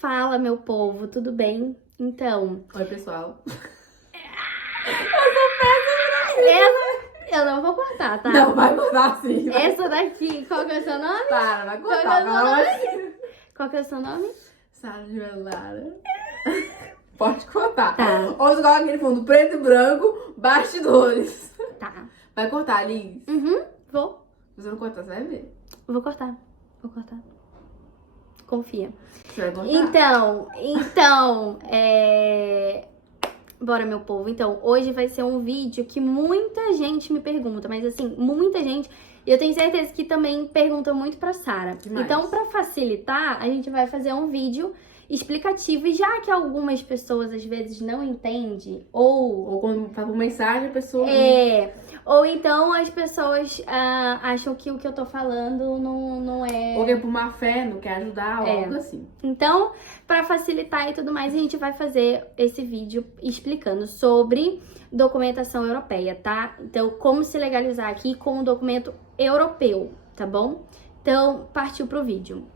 Fala, meu povo, tudo bem? Então, Oi, pessoal. essa eu não vou cortar, tá? Não, vai mudar sim. Essa daqui, qual que é o seu nome? Para, vai Qual que é cortar. o seu Não, nome? mas... Qual que é o seu nome? Sara Lara. Pode cortar. Tá. Ou igual aquele fundo preto e branco, bastidores. Tá. Vai cortar, Liz? Vou. Se você não cortar, você vai ver. Vou cortar. Vou cortar. Confia. Você vai cortar. Bora, meu povo. Então, hoje vai ser um vídeo que muita gente me pergunta, mas assim, muita gente. E eu tenho certeza que também perguntam muito pra Sara. Demais. Então, pra facilitar, a gente vai fazer um vídeo explicativo. E já que algumas pessoas às vezes não entendem, Ou quando fala por mensagem, a pessoa... ou então as pessoas acham que o que eu tô falando não é... Ou que é por má fé, não quer ajudar, ou algo assim. Então, para facilitar e tudo mais, a gente vai fazer esse vídeo explicando sobre documentação europeia, tá? Então, como se legalizar aqui com um documento europeu, tá bom? Então, partiu pro vídeo.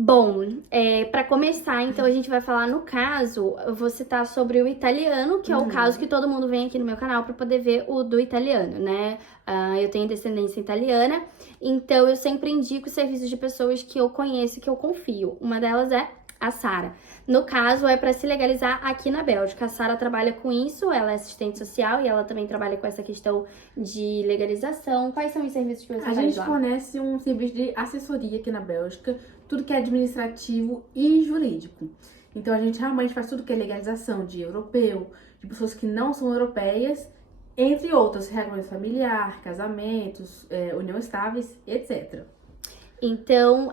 Bom, para começar, então a gente vai falar no caso, eu vou citar sobre o italiano, que é o caso que todo mundo vem aqui no meu canal para poder ver o do italiano, né? Eu tenho descendência italiana, então eu sempre indico serviços de pessoas que eu conheço, que eu confio. Uma delas é a Sara. No caso, é para se legalizar aqui na Bélgica. A Sara trabalha com isso, ela é assistente social e ela também trabalha com essa questão de legalização. Quais são os serviços que você A faz gente lá? fornece um serviço de assessoria aqui na Bélgica, tudo que é administrativo e jurídico. Então a gente realmente faz tudo que é legalização de europeu, de pessoas que não são europeias, entre outras, regulamento familiar, casamentos, união estáveis, etc. Então,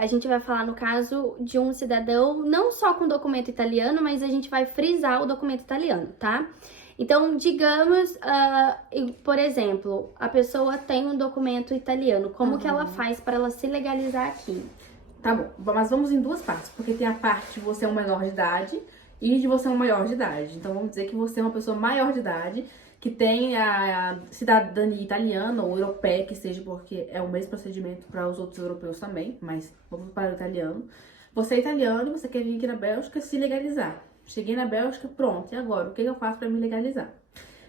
a gente vai falar no caso de um cidadão, não só com documento italiano, mas a gente vai frisar o documento italiano, tá? Então, digamos, por exemplo, a pessoa tem um documento italiano, como que ela faz para ela se legalizar aqui? Tá bom, mas vamos em duas partes, porque tem a parte de você é um menor de idade e de você é um maior de idade. Então, vamos dizer que você é uma pessoa maior de idade, que tem a cidadania italiana ou europeia, que seja, porque é o mesmo procedimento para os outros europeus também, mas vamos para o italiano. Você é italiano e você quer vir aqui na Bélgica se legalizar. Cheguei na Bélgica, pronto, e agora? O que eu faço para me legalizar?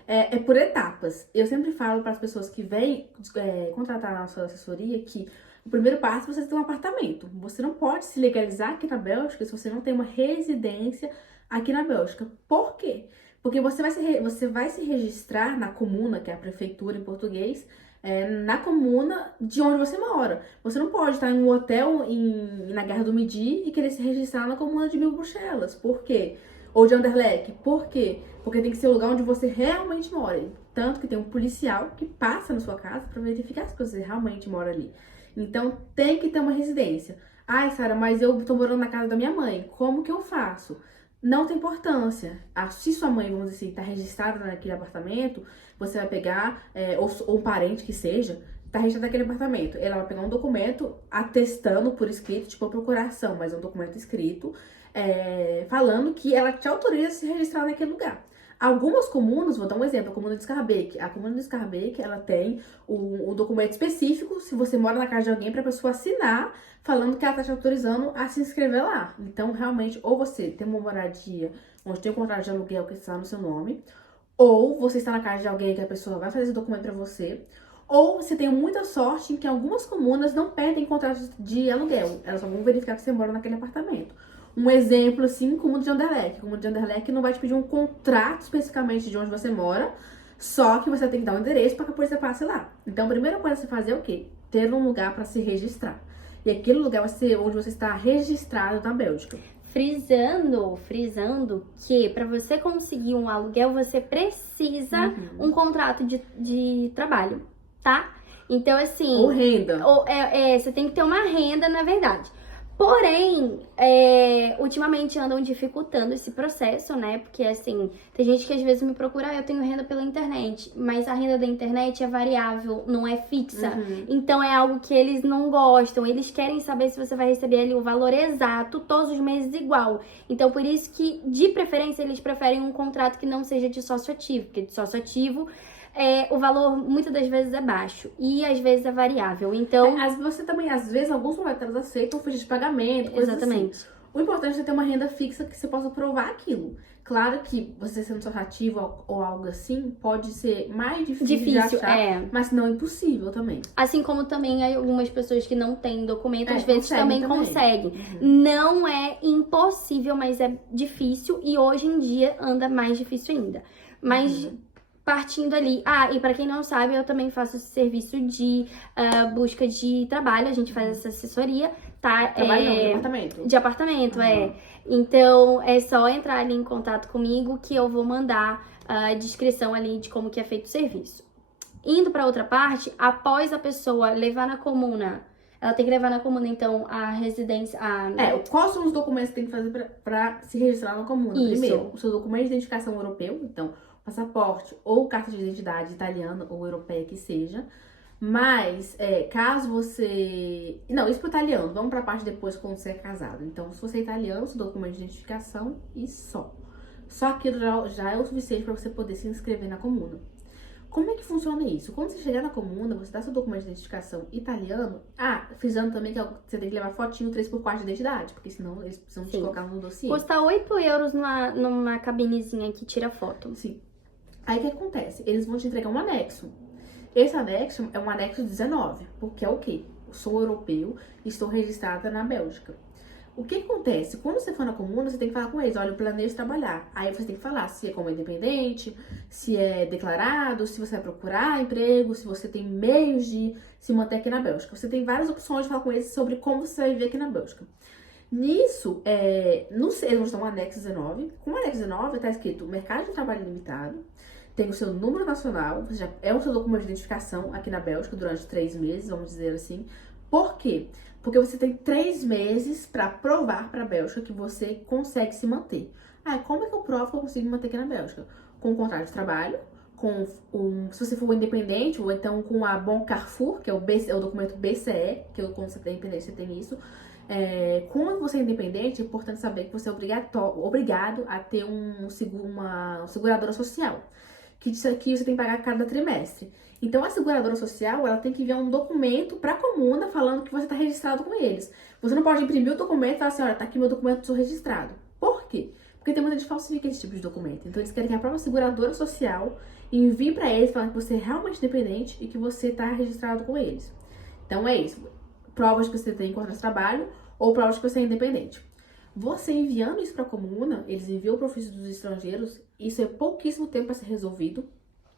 É por etapas. Eu sempre falo para as pessoas que vêm contratar a nossa assessoria que o primeiro passo é você ter um apartamento. Você não pode se legalizar aqui na Bélgica se você não tem uma residência aqui na Bélgica. Por quê? Porque você vai se registrar na comuna, que é a prefeitura em português, na comuna de onde você mora. Você não pode estar em um hotel na Guerra do Midi e querer se registrar na comuna de Bruxelas. Por quê? Ou de Anderlecht. Por quê? Porque tem que ser o lugar onde você realmente mora. Tanto que tem um policial que passa na sua casa para verificar se você realmente mora ali. Então, tem que ter uma residência. Ai, Sara, mas eu tô morando na casa da minha mãe. Como que eu faço? Não tem importância. Se sua mãe, vamos dizer assim, tá registrada naquele apartamento, você vai pegar, ou um parente que seja, tá registrado naquele apartamento. Ela vai pegar um documento atestando por escrito, tipo a procuração, mas é um documento escrito, falando que ela te autoriza a se registrar naquele lugar. Algumas comunas, vou dar um exemplo, a comuna de Schaerbeek. A comuna de Schaerbeek, ela tem um documento específico, se você mora na casa de alguém, pra pessoa assinar, falando que ela tá te autorizando a se inscrever lá. Então, realmente, ou você tem uma moradia onde tem um contrato de aluguel que está no seu nome, ou você está na casa de alguém que a pessoa vai fazer esse documento pra você, ou você tem muita sorte em que algumas comunas não pedem contrato de aluguel, elas só vão verificar que você mora naquele apartamento. Um exemplo, assim, como o de Anderlecht. Como o de Anderlecht não vai te pedir um contrato especificamente de onde você mora, só que você tem que dar um endereço para que a polícia passe lá. Então, a primeira coisa a se fazer é o quê? Ter um lugar para se registrar. E aquele lugar vai ser onde você está registrado na Bélgica. Frisando que para você conseguir um aluguel, você precisa um contrato de trabalho, tá? Então, assim... Ou renda. Você tem que ter uma renda, na verdade. Porém, ultimamente andam dificultando esse processo, né? Porque, assim, tem gente que às vezes me procura, eu tenho renda pela internet, mas a renda da internet é variável, não é fixa. Então, é algo que eles não gostam. Eles querem saber se você vai receber ali o valor exato, todos os meses igual. Então, por isso que, de preferência, eles preferem um contrato que não seja de sócio ativo, porque de sócio ativo o valor muitas das vezes é baixo e às vezes é variável. Então, Você também, às vezes, alguns proprietários aceitam ficha de pagamento, coisas exatamente. assim. O importante é você ter uma renda fixa que você possa provar aquilo. Claro que você sendo sócio ativo ou algo assim, pode ser mais difícil de achar, mas não impossível também. Assim como também algumas pessoas que não têm documento, às vezes conseguem também conseguem. Não é impossível, mas é difícil e hoje em dia anda mais difícil ainda. Mas partindo ali. E pra quem não sabe, eu também faço esse serviço de busca de trabalho. A gente faz essa assessoria, tá? Trabalho não, de apartamento. De apartamento, Então, é só entrar ali em contato comigo que eu vou mandar a descrição ali de como que é feito o serviço. Indo pra outra parte, após a pessoa levar na comuna, ela tem que levar na comuna, então, a residência... Quais são os documentos que tem que fazer pra se registrar na comuna? Isso. Primeiro, o seu documento de identificação europeu, então, passaporte ou carta de identidade italiana ou europeia que seja. Mas, caso você... Não, isso pro italiano. Vamos pra parte depois quando você é casado. Então, se você é italiano, seu documento de identificação e só. Só aquilo já é o suficiente pra você poder se inscrever na comuna. Como é que funciona isso? Quando você chegar na comuna, você dá seu documento de identificação italiano. Frisando também que você tem que levar fotinho 3x4 de identidade, porque senão eles precisam te colocar no dossiê. Custa 8 euros numa cabinezinha que tira foto. Sim. Aí o que acontece? Eles vão te entregar um anexo. Esse anexo é um anexo 19, porque é o quê? Eu sou europeu e estou registrada na Bélgica. O que acontece? Quando você for na comuna, você tem que falar com eles, olha, eu planejo trabalhar. Aí você tem que falar se é como independente, se é declarado, se você vai procurar emprego, se você tem meios de se manter aqui na Bélgica. Você tem várias opções de falar com eles sobre como você vai viver aqui na Bélgica. Nisso, eles vão dar um anexo 19. Com o anexo 19 está escrito mercado de trabalho limitado, tem o seu número nacional, já é o seu documento de identificação aqui na Bélgica durante 3 meses, vamos dizer assim. Por quê? Porque você tem 3 meses para provar para a Bélgica que você consegue se manter. Como é que eu provo que eu consigo me manter aqui na Bélgica? Com um contrato de trabalho, se você for independente, ou então com a Bon Carrefour, que é o documento BCE, quando você tem independente, você tem isso. Quando você é independente, é importante saber que você é obrigado a ter uma seguradora social, que você tem que pagar a cada trimestre. Então, a seguradora social, ela tem que enviar um documento para a comuna falando que você está registrado com eles. Você não pode imprimir o documento e falar assim, olha, tá aqui meu documento, sou registrado. Por quê? Porque tem muita gente que falsifica esse tipo de documento. Então, eles querem que a própria seguradora social envie para eles falando que você é realmente independente e que você está registrado com eles. Então, é isso. Provas que você tem contrato de trabalho ou provas que você é independente. Você enviando isso para a comuna, eles enviam para o ofício dos estrangeiros, isso é pouquíssimo tempo para ser resolvido.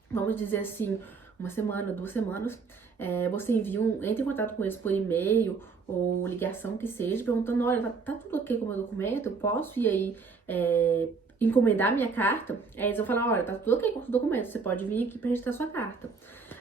Vamos dizer assim, 1 semana, 2 semanas. Você entra em contato com eles por e-mail ou ligação que seja, perguntando, olha, tá tudo ok com o meu documento? Eu posso ir aí encomendar minha carta? Aí eles vão falar, olha, tá tudo ok com o seu documento, você pode vir aqui para registrar sua carta.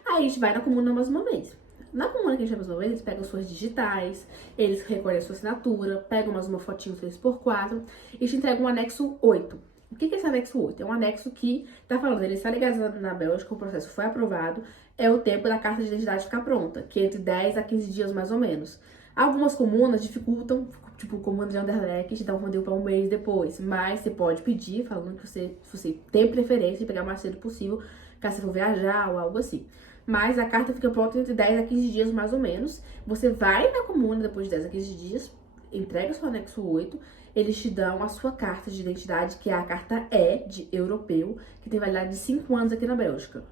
Aí a gente vai na comuna mais uma vez. Na comuna que a gente vai mais uma vez, eles pegam suas digitais, eles recolhem a sua assinatura, pegam mais uma fotinho 3x4 e te entregam um anexo 8. O que é esse anexo 8? É um anexo que tá falando, ele está legalizado na Bélgica, o processo foi aprovado, é o tempo da carta de identidade ficar pronta, que é entre 10 a 15 dias mais ou menos. Algumas comunas dificultam, tipo o comuna de Anderlecht, então mandei para 1 mês depois, mas você pode pedir, falando que você tem preferência de pegar o mais cedo possível, caso você for viajar ou algo assim. Mas a carta fica pronta entre 10 a 15 dias mais ou menos. Você vai na comuna depois de 10 a 15 dias, entrega o seu anexo 8, eles te dão a sua carta de identidade, que é a carta E de europeu, que tem validade de 5 anos aqui na Bélgica.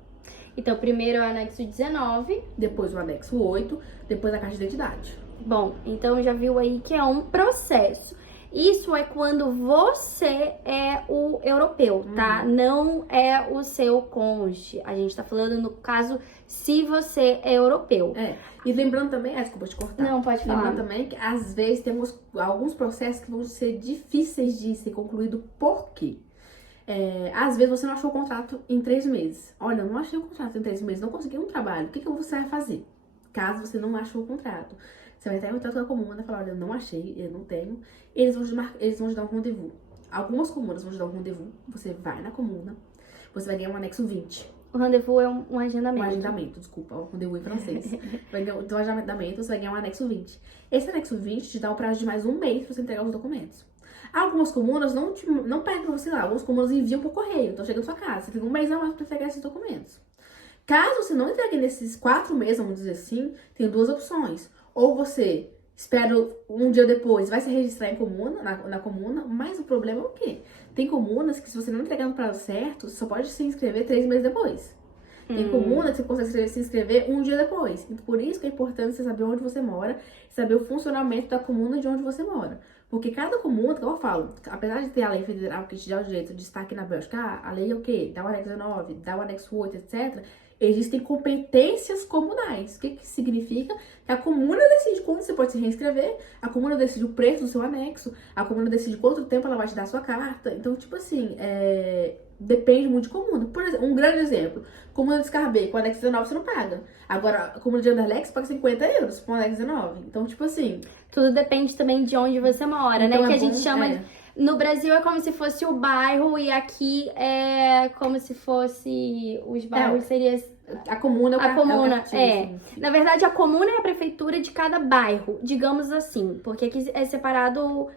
Então, primeiro é o anexo 19. Depois o anexo 8, depois a carta de identidade. Bom, então já viu aí que é um processo. Isso é quando você é o europeu, tá? Não é o seu cônjuge. A gente tá falando no caso se você é europeu. E lembrando também, desculpa te cortar. Não, pode falar. Lembrando também que às vezes temos alguns processos que vão ser difíceis de ser concluído. Por quê? Às vezes você não achou o contrato em 3 meses. Olha, eu não achei o contrato em 3 meses, não consegui um trabalho. O que você vai fazer? Caso você não achou o contrato. Você vai estar em contato com a comuna e falar, olha, eu não achei, eu não tenho. Eles vão te dar um rendezvous. Algumas comunas vão te dar um rendezvous. Você vai na comuna, você vai ganhar um anexo 20. O rendezvous é um Um agendamento. agendamento, desculpa, o rendezvous em francês. Vai ganhar um agendamento, você vai ganhar um anexo 20. Esse anexo 20 te dá o prazo de mais um mês pra você entregar os documentos. Algumas comunas não pedem pra você lá, algumas comunas enviam por correio, então chega na sua casa, você tem um mês a mais pra entregar esses documentos. Caso você não entregue nesses 4 meses, vamos dizer assim, tem duas opções. Ou você espera um dia depois, vai se registrar em comuna, na comuna, mas o problema é o quê? Tem comunas que se você não entregar no prazo certo, você só pode se inscrever 3 meses depois. Tem comuna que você consegue se inscrever um dia depois. Então, por isso que é importante você saber onde você mora, saber o funcionamento da comuna de onde você mora. Porque cada comuna, como eu falo, apesar de ter a lei federal que te dá o direito de estar aqui na Bélgica, a lei é o quê? Dá o anexo 19, dá o anexo 8, etc. Existem competências comunais. O que significa? Que a comuna decide quando você pode se reinscrever, a comuna decide o preço do seu anexo, a comuna decide quanto tempo ela vai te dar a sua carta. Então, tipo assim, depende muito de comuna. Por exemplo, um grande exemplo, comuna de Scarbeck, com o anexo 19 você não paga. Agora, a comuna de Anderlecht paga 50 euros com o anexo 19. Então, tipo assim... Tudo depende também de onde você mora, então né? Que é a gente bom, chama... No Brasil é como se fosse o bairro e aqui é como se fosse... Os bairros seria... A comuna é o A comuna, assim. Na verdade, a comuna é a prefeitura de cada bairro, digamos assim. Porque aqui é separado...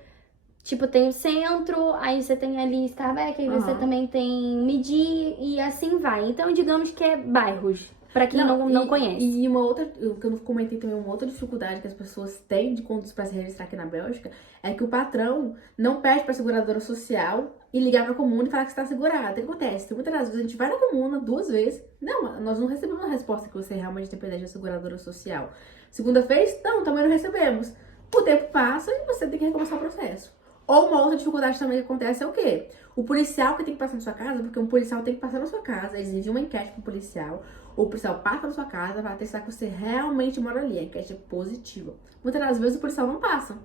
Tipo, tem o centro, aí você tem ali Scarbeck, aí você também tem Midi e assim vai. Então, digamos que é bairros, pra quem não conhece. E uma outra, que eu não comentei também, uma outra dificuldade que as pessoas têm de quando para se registrar aqui na Bélgica é que o patrão não pede pra seguradora social e ligar pra comuna e falar que está segurado. O que acontece? Muitas das vezes a gente vai na comuna 2 vezes. Não, nós não recebemos a resposta que você realmente depende da seguradora social. Segunda vez, não, também não recebemos. O tempo passa e você tem que recomeçar o processo. Ou uma outra dificuldade também que acontece é o quê? O policial que tem que passar na sua casa, porque um policial tem que passar na sua casa, eles enviam uma enquete pro policial, o policial passa na sua casa para testar que você realmente mora ali. A enquete é positiva. Muitas das vezes o policial não passa.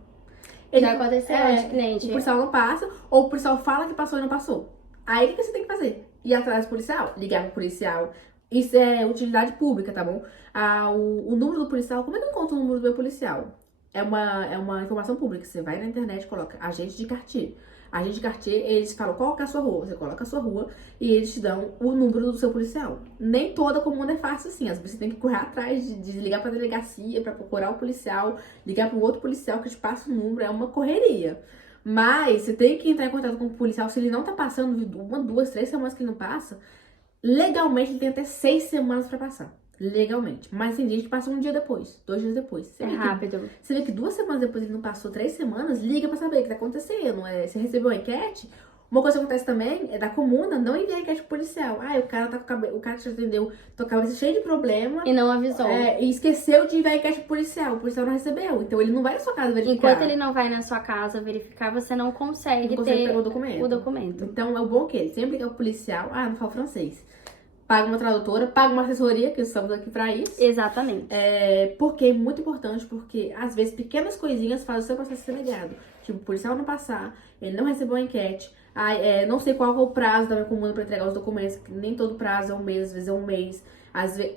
Já aconteceu de cliente. O policial não passa, ou o policial fala que passou e não passou. Aí o que você tem que fazer? Ir atrás do policial, ligar pro policial. Isso é utilidade pública, tá bom? O número do policial, como é que eu encontro o número do meu policial? É uma informação pública. Você vai na internet e coloca agente de quartier. Agente de quartier, eles falam qual que é a sua rua. Você coloca a sua rua e eles te dão o número do seu policial. Nem toda comuna é fácil assim. Às vezes você tem que correr atrás de ligar pra delegacia pra procurar o policial, ligar para um outro policial que te passa o número. É uma correria. Mas você tem que entrar em contato com o policial. Se ele não tá passando 1, 2, 3 semanas que ele não passa, legalmente ele tem até 6 semanas pra passar. Legalmente. Mas tem gente que passa um dia depois, 2 dias depois. Você vê rápido. Você vê que 2 semanas depois ele não passou 3 semanas, liga pra saber o que tá acontecendo. Você recebeu uma enquete. Uma coisa que acontece também é da comuna não enviar enquete pro policial. O cara tá com o cara te atendeu, tô com a cabeça cheia de problema. E não avisou. E esqueceu de enviar enquete pro policial. O policial não recebeu. Então ele não vai na sua casa verificar. Enquanto ele não vai na sua casa verificar, você não consegue ter pegar o documento. Então é o bom que ele sempre que é o policial, não fala francês. Paga uma tradutora, paga uma assessoria, que estamos aqui pra isso. Exatamente. Porque é muito importante, porque às vezes pequenas coisinhas fazem o seu processo ser negado. Tipo, o policial não passar, ele não recebeu a enquete, não sei qual é o prazo da minha comuna pra entregar os documentos, que nem todo prazo é um mês, às vezes é um mês.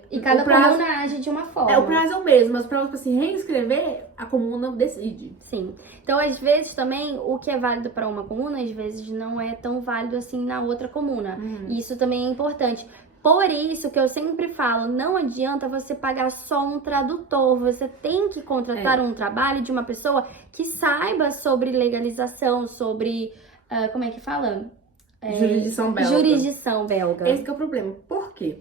E cada comuna age de uma forma. O prazo é o mesmo, mas pra se reinscrever, a comuna decide. Sim. Então, às vezes, também, o que é válido para uma comuna, às vezes não é tão válido assim na outra comuna. E isso também é importante. Por isso que eu sempre falo, não adianta você pagar só um tradutor, você tem que contratar um trabalho de uma pessoa que saiba sobre legalização, sobre, como é que fala? Jurisdição belga. Jurisdição belga. Esse que é o problema. Por quê?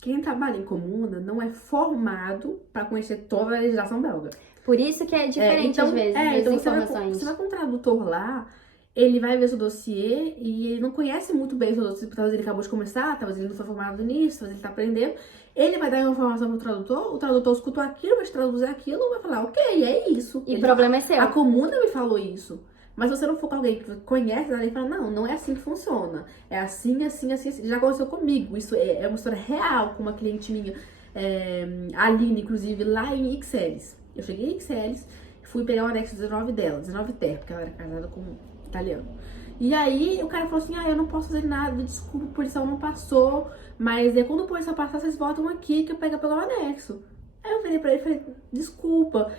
Quem trabalha em comuna não é formado para conhecer toda a legislação belga. Por isso que é diferente, às vezes, as informações. Você vai com um tradutor lá, ele vai ver seu dossiê e ele não conhece muito bem o seu dossiê, talvez ele acabou de começar, talvez ele não foi formado nisso, talvez ele tá aprendendo. Ele vai dar uma informação pro tradutor, o tradutor escutou aquilo, vai traduzir aquilo, vai falar, ok, é isso. E o problema é seu. A comuna me falou isso. Mas se você não for com alguém que conhece, ela fala, não é assim que funciona. É assim, assim, assim, assim. Já aconteceu comigo. Isso é uma história real com uma cliente minha, a Aline, inclusive, lá em Ixelles. Eu cheguei em Ixelles, fui pegar o anexo 19 dela, 19 ter, porque ela era casada com um italiano. E aí o cara falou assim, eu não posso fazer nada, desculpa, o policial não passou, mas quando o policial passar, vocês voltam aqui que eu pego o anexo. Aí eu falei pra ele, falei, desculpa.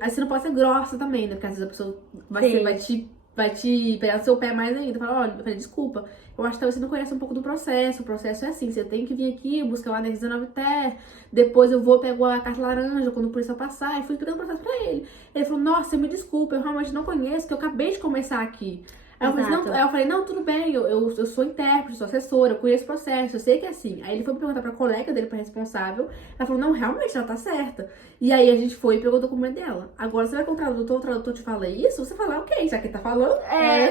Aí você não pode ser grossa também, né? Porque às vezes a pessoa vai te pegar no seu pé mais ainda. Fala, olha, eu falei, desculpa. Eu acho que talvez você não conhece um pouco do processo. O processo é assim, você tem que vir aqui, buscar o anexo 19 ter, depois eu vou pegar a carta laranja quando o polícia passar. E fui explicando o processo pra ele. Ele falou, nossa, me desculpa, eu realmente não conheço, porque eu acabei de começar aqui. Aí eu falei, não, tudo bem, eu sou intérprete, sou assessora, eu conheço o processo, eu sei que é assim. Aí ele foi perguntar pra colega dele, pra responsável, ela falou, não, realmente, ela tá certa. E aí a gente foi e pegou o documento dela. Agora, você vai com o tradutor te fala isso, você fala, ok, já que ele tá falando,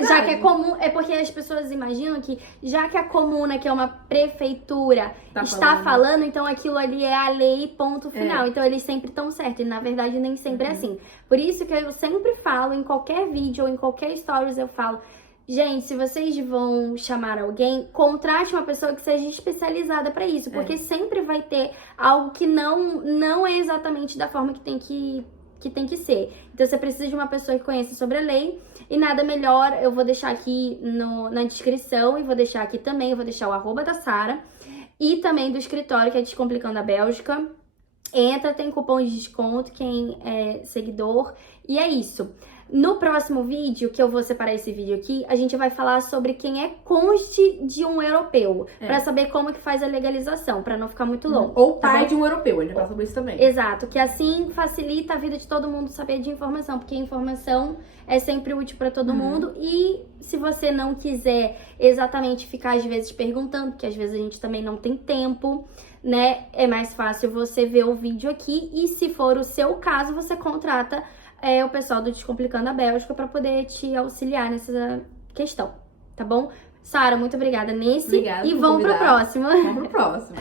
já que é comum, é porque as pessoas imaginam que, já que a comuna, que é uma prefeitura, está falando, então aquilo ali é a lei, ponto final. Então eles sempre estão certos, e na verdade nem sempre é assim. Por isso que eu sempre falo, em qualquer vídeo ou em qualquer stories eu falo, gente, se vocês vão chamar alguém, contrate uma pessoa que seja especializada pra isso, porque sempre vai ter algo que não é exatamente da forma que tem que ser. Então você precisa de uma pessoa que conheça sobre a lei, e nada melhor, eu vou deixar aqui na descrição, e vou deixar aqui também, eu vou deixar o @ da Sara, e também do escritório, que é Descomplicando a Bélgica. Entra, tem cupom de desconto, quem é seguidor, e é isso. No próximo vídeo, que eu vou separar esse vídeo aqui, a gente vai falar sobre quem é cônjuge de um europeu, pra saber como que faz a legalização, pra não ficar muito longo. Ou pai de um europeu, a gente vai falar sobre isso também. Exato, que assim facilita a vida de todo mundo saber de informação, porque informação é sempre útil pra todo mundo, e se você não quiser exatamente ficar às vezes perguntando, porque às vezes a gente também não tem tempo, né, é mais fácil você ver o vídeo aqui, e se for o seu caso, você contrata o pessoal do Descomplicando a Bélgica para poder te auxiliar nessa questão, tá bom? Sara, muito obrigada nesse. Obrigada e vamos pro próximo. Vamos pro próximo.